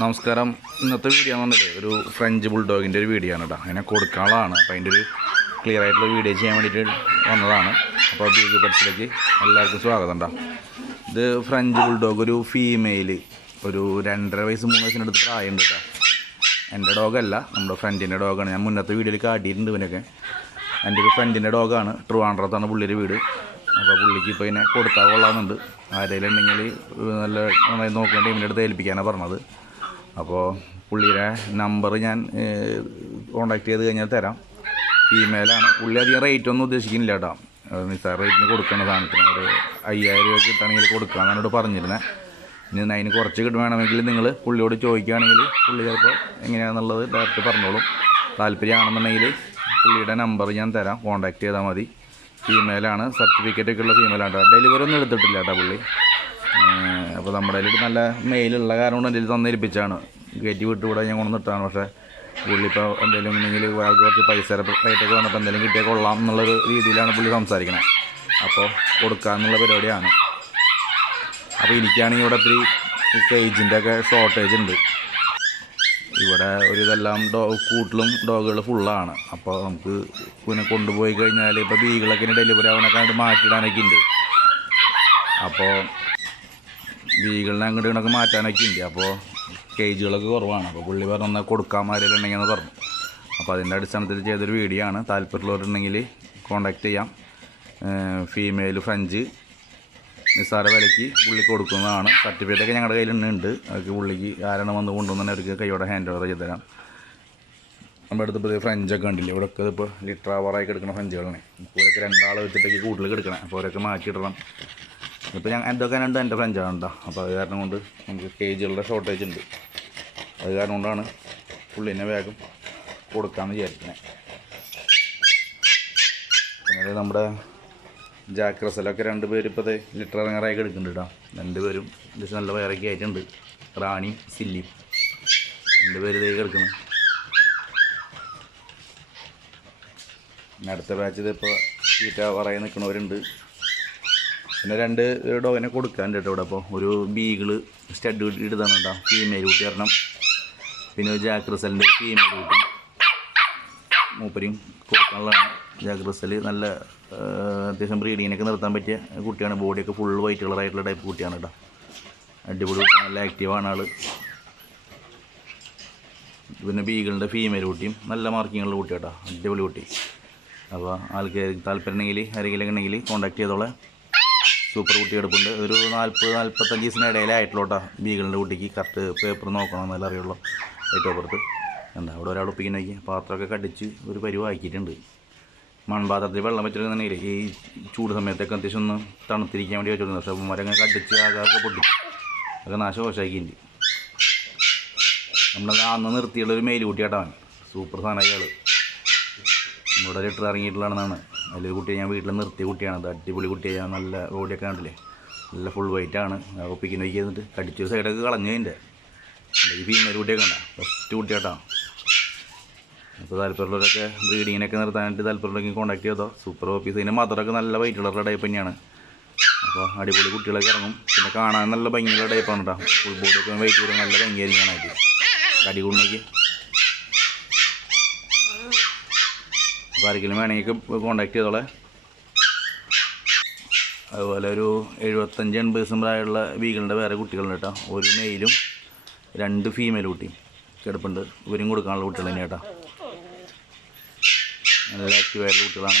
നമസ്കാരം. ഇന്നത്തെ വീഡിയോ എന്ന് പറഞ്ഞാൽ ഒരു ഫ്രഞ്ച് ബുൾഡോഗിൻ്റെ ഒരു വീഡിയോ ആണ് കേട്ടോ. അതിനെ കൊടുക്കാനുള്ളതാണ്. അപ്പോൾ അതിൻ്റെ ഒരു ക്ലിയർ ആയിട്ടുള്ള വീഡിയോ ചെയ്യാൻ വേണ്ടിയിട്ട് വന്നതാണ്. അപ്പോൾ ബീഗ് പെറ്റ്സിലേക്ക് എല്ലാവർക്കും സ്വാഗതം കേട്ടോ. ഇത് ഫ്രഞ്ച് ബുൾഡോഗ്, ഒരു ഫീമെയിൽ, ഒരു 2.5 വയസ്സ് 3 വയസ്സിനടുത്ത് പ്രായമുണ്ട് കേട്ടോ. എൻ്റെ ഡോഗല്ല, നമ്മുടെ ഫ്രണ്ടിൻ്റെ ഡോഗാണ്. ഞാൻ മുന്നത്തെ വീഡിയോയിൽ കാട്ടിയിട്ടുണ്ട് ഇവനൊക്കെ. എൻ്റെ ഒരു ഫ്രണ്ടിൻ്റെ ഡോഗാണ്. ട്രിവാൻഡ്രത്താണ് പുള്ളിയുടെ വീട്. അപ്പോൾ പുള്ളിക്ക് ഇപ്പോൾ ഇതിനെ കൊടുത്താൽ കൊള്ളാമെന്നുണ്ട്. ആരെങ്കിലും ഉണ്ടെങ്കിൽ നല്ല നന്നായി നോക്കുന്ന ടീമിൻ്റെ അടുത്ത് ഏൽപ്പിക്കാനാണ് പറഞ്ഞത്. അപ്പോൾ പുള്ളിയുടെ നമ്പർ ഞാൻ കോൺടാക്ട് ചെയ്ത് കഴിഞ്ഞാൽ തരാം. ഫീമെയിലാണ്. പുള്ളി അധികം റേറ്റൊന്നും ഉദ്ദേശിക്കുന്നില്ല കേട്ടോ. നിസ്സാര റേറ്റിന് കൊടുക്കേണ്ട സാധനത്തിന് ഒരു 5000 രൂപ കിട്ടുകയാണെങ്കിൽ കൊടുക്കാമെന്നാണ് എന്നോട് പറഞ്ഞിരുന്നത്. ഇനി അതിന് കുറച്ച് കിട്ടുകയാണെങ്കിൽ നിങ്ങൾ പുള്ളിയോട് ചോദിക്കുകയാണെങ്കിൽ പുള്ളി ചിലപ്പോൾ എങ്ങനെയാണെന്നുള്ളത് ഡയറക്റ്റ് പറഞ്ഞോളും. താല്പര്യമാണെന്നുണ്ടെങ്കിൽ പുള്ളിയുടെ നമ്പർ ഞാൻ തരാം, കോൺടാക്ട് ചെയ്താൽ മതി. ഫീമെയിലാണ്, സർട്ടിഫിക്കറ്റൊക്കെ ഉള്ള ഫീമെയിലാണ് കേട്ടോ. ഡെലിവറി ഒന്നും എടുത്തിട്ടില്ല കേട്ടോ പുള്ളി. അപ്പോൾ നമ്മുടെ കയ്യിൽ നല്ല മെയിലുള്ള കാരണം കൊണ്ട് എന്തെങ്കിലും തന്നേൽപ്പിച്ചാണ്. കയറ്റി വിട്ടുകൂടെ ഞാൻ കൊണ്ടുവന്നിട്ടാണ്. പക്ഷേ പുള്ളി ഇപ്പോൾ എന്തെങ്കിലും ഉണ്ടെങ്കിൽ കുറച്ച് പൈസ റേറ്റൊക്കെ വന്നപ്പോൾ എന്തെങ്കിലും കിട്ടിയാൽ കൊള്ളാം എന്നുള്ളൊരു രീതിയിലാണ് പുള്ളി സംസാരിക്കുന്നത്. അപ്പോൾ കൊടുക്കാമെന്നുള്ള പരിപാടിയാണ്. അപ്പോൾ എനിക്കാണെങ്കിൽ ഇവിടെ ഒത്തിരി കേജിൻ്റെ ഒക്കെ ഷോർട്ടേജ് ഉണ്ട്. ഇവിടെ ഒരു ഇതെല്ലാം കൂട്ടിലും ഡോഗുകൾ ഫുള്ളാണ്. അപ്പോൾ നമുക്ക് പിന്നെ കൊണ്ടുപോയി കഴിഞ്ഞാൽ ഇപ്പോൾ ബീകളൊക്കെ ഡെലിവറി ആവാനൊക്കെ ആയിട്ട് മാറ്റിയിടാനൊക്കെ ഉണ്ട്. അപ്പോൾ ബീകളിനെ അങ്ങോട്ട് ഇങ്ങോട്ടൊക്കെ മാറ്റാനൊക്കെ ഉണ്ട്. അപ്പോൾ കേജുകളൊക്കെ കുറവാണ്. അപ്പോൾ പുള്ളി പറഞ്ഞാൽ കൊടുക്കാൻ ആരെങ്കിലും ഉണ്ടെങ്കിൽ പറഞ്ഞു. അപ്പോൾ അതിൻ്റെ അടിസ്ഥാനത്തിൽ ചെയ്തൊരു വീഡിയോ ആണ്. താല്പര്യമുള്ളവരുണ്ടെങ്കിൽ കോൺടാക്റ്റ് ചെയ്യാം. ഫീമെയിൽ ഫ്രഞ്ച് നിസ്സാര വിലയ്ക്ക് പുള്ളിക്ക് കൊടുക്കുന്നതാണ്. സർട്ടിഫിക്കറ്റൊക്കെ ഞങ്ങളുടെ കയ്യിലുണ്ട്. അതൊക്കെ പുള്ളിക്ക് ആരാണ് വന്ന് കൊണ്ടുവന്നെ അവർക്ക് കൈയോടെ ഹാൻഡ് ഓവർ ചെയ്ത് തരാം. നമ്മുടെ അടുത്ത് ഇപ്പോൾ ഫ്രഞ്ചൊക്കെ ഉണ്ടില്ലേ, ഇവിടെയൊക്കെ ഇപ്പോൾ ലിറ്റർ അവറായി കിടക്കുന്ന ഫ്രഞ്ചുകളാണ്. ഇപ്പോൾ ഇവരൊക്കെ 2 ആൾ വെച്ചിട്ടേക്ക് കൂടുതൽ കിടക്കണം. അപ്പോൾ അവരൊക്കെ മാറ്റിയിടണം. ഇപ്പോൾ ഞാൻ എന്തൊക്കെ ഉണ്ട് എൻ്റെ ഫ്രഞ്ചാണ് കേട്ടോ. അപ്പോൾ അത് കാരണം കൊണ്ട് നമുക്ക് കേജുകളുടെ ഷോർട്ടേജ് ഉണ്ട്. അത് കാരണം കൊണ്ടാണ് പുള്ളിനെ വേഗം കൊടുക്കാമെന്ന് വിചാരിക്കുന്നത്. പിന്നെ നമ്മുടെ ജാക്ക് റസലൊക്കെ 2 പേര് ഇപ്പോൾ ലിറ്റർ ഇറങ്ങാറായി കിടക്കുന്നുണ്ട് കേട്ടോ. 2 പേരും ജസ്റ്റ് നല്ല വയറൊക്കെ ആയിട്ടുണ്ട്. റാണിയും സില്ലിയും 2 പേര് ഇതേ കിടക്കുന്നു. പിന്നെ അടുത്ത ബാച്ച് ഇതിപ്പോൾ തീറ്റ വറയി നിൽക്കുന്നവരുണ്ട്. പിന്നെ 2 ഡോഗിനെ കൊടുക്കാനുണ്ട് കേട്ടോ ഇവിടെ. അപ്പോൾ ഒരു ബീഗിള് സ്റ്റഡ് ഇടുന്നതാണ് കേട്ടോ, ഫീമെയിൽ കുട്ടി കാരണം. പിന്നെ ഒരു ജാക്ക് റസലിൻ്റെ ഫീമെയിൽ കുട്ടി മൂപ്പരും കൊടുക്കാനുള്ളതാണ്. ജാക്ക് റസൽ നല്ല അത്യാവശ്യം ബ്രീഡിങ്ങിനൊക്കെ നിർത്താൻ പറ്റിയ കുട്ടിയാണ്. ബോഡിയൊക്കെ ഫുൾ വൈറ്റ് കളറായിട്ടുള്ള ടൈപ്പ് കുട്ടിയാണ് കേട്ടോ. അടിപൊളി കുട്ടിയാണ്, നല്ല ആക്റ്റീവാണ് ആൾ. പിന്നെ ബീഗിളിൻ്റെ ഫീമെയിൽ കുട്ടിയും നല്ല മാർക്കിങ്ങുള്ള കുട്ടി കേട്ടോ, അടിപൊളി കുട്ടി. അപ്പോൾ ആൾക്ക് താല്പര്യം ഉണ്ടെങ്കിൽ ആരെങ്കിലും ഉണ്ടെങ്കിൽ കോൺടാക്ട് ചെയ്തോളെ. സൂപ്പർ കുട്ടി എടുപ്പുണ്ട്. ഒരു 40-45 ദിവസത്തിന് ഇടയിലായിട്ടുള്ളൂ കേട്ടോ ബീഗിളിൻ്റെ കുട്ടിക്ക്. കറക്റ്റ് പേപ്പർ നോക്കണമെന്നല്ല അറിയുള്ളൂ. ഡേറ്റ് ഓഫ് ബർത്ത് എന്താ അവിടെ ഒരാൾ ഒപ്പിക്കുന്നേക്ക് പാത്രമൊക്കെ കടിച്ച് ഒരു പരിവാക്കിയിട്ടുണ്ട്. മൺപാത്രത്തിൽ വെള്ളം വെച്ചിട്ടുണ്ടെങ്കിൽ ഈ ചൂട് സമയത്തൊക്കെ അത്യാവശ്യം ഒന്ന് തണുത്തിരിക്കാൻ വേണ്ടി വെച്ചിട്ടുണ്ട്. പക്ഷേ മരങ്ങൾ കടിച്ച് ആകാതെ പൊട്ടിച്ച് അതൊക്കെ നാശവശാക്കിയിട്ടുണ്ട്. നമ്മൾ അന്ന് നിർത്തിയുള്ളൊരു മെയിൽ കുട്ടിയാട്ടാൻ സൂപ്പർ സാധനം അയാൾ. ഇവിടെ ലിറ്റർ ഇറങ്ങിയിട്ടുള്ളതാണെന്നാണ്. അതിലൊരു കുട്ടിയെ ഞാൻ വീട്ടിൽ നിർത്തിയ കുട്ടിയാണ്. അത് അടിപൊളി കുട്ടിയാണ്. നല്ല ബോഡിയൊക്കെ കണ്ടില്ലേ, നല്ല ഫുൾ വൈറ്റാണ്. ഒപ്പിക്കുന്ന വയ്ക്ക് എന്നിട്ട് കടിച്ചൊരു സൈഡൊക്കെ കളഞ്ഞതിൻ്റെ ഈ ഫീമെയിൽ കുട്ടിയൊക്കെ ഉണ്ടാകും. ഫസ്റ്റ് കുട്ടിയാട്ടാ. അപ്പോൾ താല്പര്യമുള്ളവരൊക്കെ ബ്രീഡിങ്ങിനൊക്കെ നിർത്താനായിട്ട് താല്പര്യമുള്ളവർക്ക് കോൺടാക്ട് ചെയ്തോ. Super office. ഇതിൻ്റെ മദറൊക്കെ നല്ല വൈറ്റുള്ള ടൈപ്പ് തന്നെയാണ്. അപ്പോൾ അടിപൊളി കുട്ടികളൊക്കെ ഇറങ്ങും. പിന്നെ കാണാൻ നല്ല ഭംഗിയുള്ള ടൈപ്പാണ് കേട്ടോ. ഫുൾ ബോഡിയൊക്കെ വെയിറ്റ് ചെയ്ത് നല്ല ഭംഗിയായിരിക്കാനായിട്ട് കടികൊണ്ടേക്ക്. അപ്പോൾ ആരെങ്കിലും വേണമെങ്കിൽ കോൺടാക്ട് ചെയ്തോളെ. അതുപോലെ ഒരു 75-80 ദിവസം പ്രായമുള്ള ബീഗിളിൻ്റെ വേറെ കുട്ടികളുണ്ട് കേട്ടോ. ഒരു മെയിലും 2 ഫീമെയിൽ കുട്ടിയും കിടപ്പുണ്ട്. ഇവരും കൊടുക്കാനുള്ള കുട്ടികൾ തന്നെയാണ് കേട്ടോ. നല്ല ആക്റ്റീവായിട്ടുള്ള കുട്ടികളാണ്.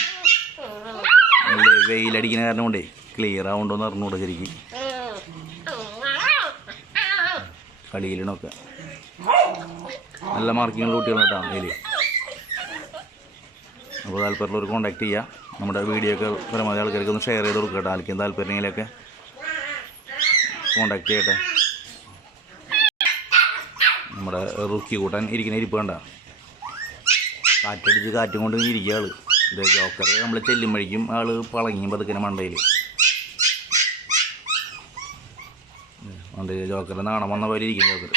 നല്ല വെയിലടിക്കുന്ന കാരണം കൊണ്ടേ ക്ലിയർ ആവുണ്ടോയെന്ന് അറിഞ്ഞുകൂടെ ശരിക്കും. കളിയിലൊക്കെ നല്ല മാർക്കിങ്ങുള്ള കുട്ടികളാണ് കേട്ടോ അതിൽ. അപ്പോൾ താല്പര്യമുള്ളവർ കോൺടാക്ട് ചെയ്യുക. നമ്മുടെ വീഡിയോ ഒക്കെ പരമാവധി ആൾക്കാർക്ക് ഒന്ന് ഷെയർ ചെയ്ത് കൊടുക്കുക കേട്ടോ. ആർക്കും താല്പര്യമെങ്കിലൊക്കെ കോൺടാക്ട് ചെയ്യട്ടെ. നമ്മുടെ റുക്കി കൂട്ടാൻ ഇരിക്കുന്ന ഇരിപ്പ് കണ്ട, കാറ്റടിച്ച് കാറ്റും കൊണ്ട് ഇരിക്കുക ആൾ. ഇത് ജോക്കർ നമ്മൾ ചെല്ലുമ്പോഴേക്കും ആൾ പളങ്ങി പതുക്കിന് മണ്ടയിൽ ജോക്കറിൻ്റെ നാണം വന്ന പോലെ ഇരിക്കും ജോക്കർ.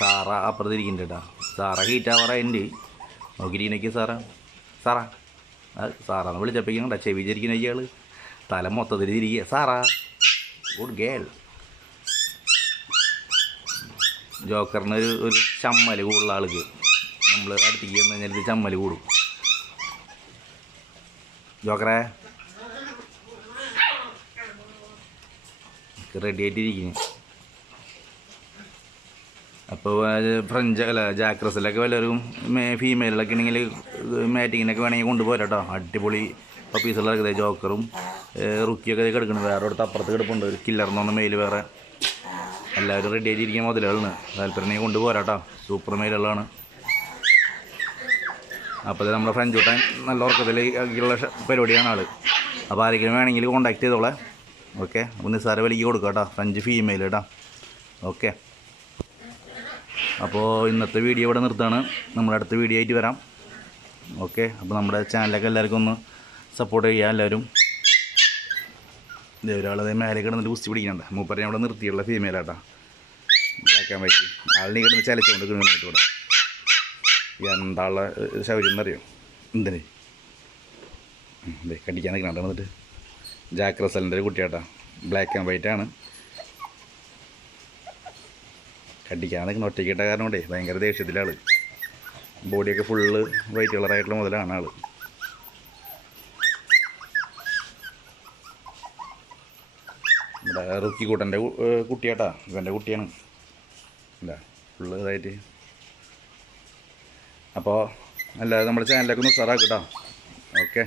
സാറ അപ്പുറത്ത് ഇരിക്കുന്നുണ്ട് കേട്ടോ. സാറ ഹീറ്റാവാറുണ്ട് നോക്കിയിരിക്കുന്നേക്ക്. സാറാ സാറാന്ന് വിളിച്ചപ്പോഴേക്കും ചെവിചരിക്കുന്ന ഇയാൾ തല മൊത്തത്തിൽ തിരികെ. Sarah good girl. ജോക്കറിന് ഒരു ചമ്മൽ കൂടുതലുള്ള ആൾക്ക് നമ്മൾ അടുത്തേക്ക് വന്നു കഴിഞ്ഞാൽ ഇത് ചമ്മൽ കൂടും. ജോക്കറെ റെഡി ആയിട്ടിരിക്കുന്നു. അപ്പോൾ ഫ്രഞ്ച് അല്ല ജാക്ക് റസലൊക്കെ വല്ലവരും ഫീമെയിലൊക്കെ ഉണ്ടെങ്കിൽ മാറ്റിങ്ങിനൊക്കെ വേണമെങ്കിൽ കൊണ്ടുപോരാ കേട്ടോ. അടിപൊളി പപ്പീസുകളൊക്കെ ജോക്കറും റുക്കിയൊക്കെ കിടക്കണം. വേറെ അടുത്ത് അപ്പുറത്ത് കിടപ്പുണ്ട് ഒരു കില്ലർന്ന് പറഞ്ഞ മെയിൽ വേറെ. എല്ലാവരും റെഡി ആയിട്ടിരിക്കാൻ മുതലുകളാണ്. താല്പര്യം കൊണ്ടുപോരാ കേട്ടോ. സൂപ്പർ മെയിലുകളാണ്. അപ്പോൾ നമ്മുടെ ഫ്രഞ്ച് കൂട്ടാൻ നല്ല ഉറക്കത്തിലുള്ള പരിപാടിയാണ് ആൾ. അപ്പോൾ ആരെങ്കിലും വേണമെങ്കിൽ കോൺടാക്ട് ചെയ്തോളെ. ഓക്കെ. അപ്പോൾ നിസ്സാര വിലയ്ക്ക് കൊടുക്കുക കേട്ടോ. ഫ്രഞ്ച് ഫീമെയിൽ കേട്ടോ. ഓക്കെ. അപ്പോൾ ഇന്നത്തെ വീഡിയോ ഇവിടെ നിർത്താണ്. നമ്മൾ അടുത്ത വീഡിയോ ആയിട്ട് വരാം. ഓക്കെ. അപ്പോൾ നമ്മുടെ ചാനലൊക്കെ എല്ലാവർക്കും ഒന്ന് സപ്പോർട്ട് ചെയ്യുക എല്ലാവരും. ഇതേ ഒരാളതേ മേലെ കിടന്നിട്ട് കുസ്തി പിടിക്കണ്ട. മൂപ്പരെ അവിടെ നിർത്തിയുള്ള ഫീമെയിലാട്ടാ. Black and white. ആളിനെ കിടന്ന് ചലച്ചുകൊണ്ട് കിടന്നിട്ട് ഇവിടെ എന്താളുള്ള ശൗര്യം എന്നറിയോ? എന്തിന് ഇതേ കടിക്കാൻ നിൽക്കണ എന്നിട്ട് ജാക്ക് റസലിൻ്റെ ഒരു കുട്ടിയാട്ടാ. ബ്ലാക്ക് ആൻഡ് വൈറ്റ് ആണ്. കടിക്കാൻ നിൽക്കുന്ന ഒറ്റയ്ക്കിട്ട കാരണം കൊണ്ടേ ഭയങ്കര ദേഷ്യത്തിലാണ്. ബോഡിയൊക്കെ ഫുള്ള് വൈറ്റ് കളറായിട്ടുള്ള മുതലാണ് ആൾ. ഇവിടെ റുക്കി കൂട്ടൻ്റെ കുട്ടിയാട്ടാ. ഇവൻ്റെ കുട്ടിയാണ്. ഇല്ല ഫുള്ള് ഇതായിട്ട്. അപ്പോൾ എല്ലാവരും നമ്മുടെ ചാനലൊക്കെ ഒന്ന് ഉഷാറാക്കുക കേട്ടോ. ഓക്കെ.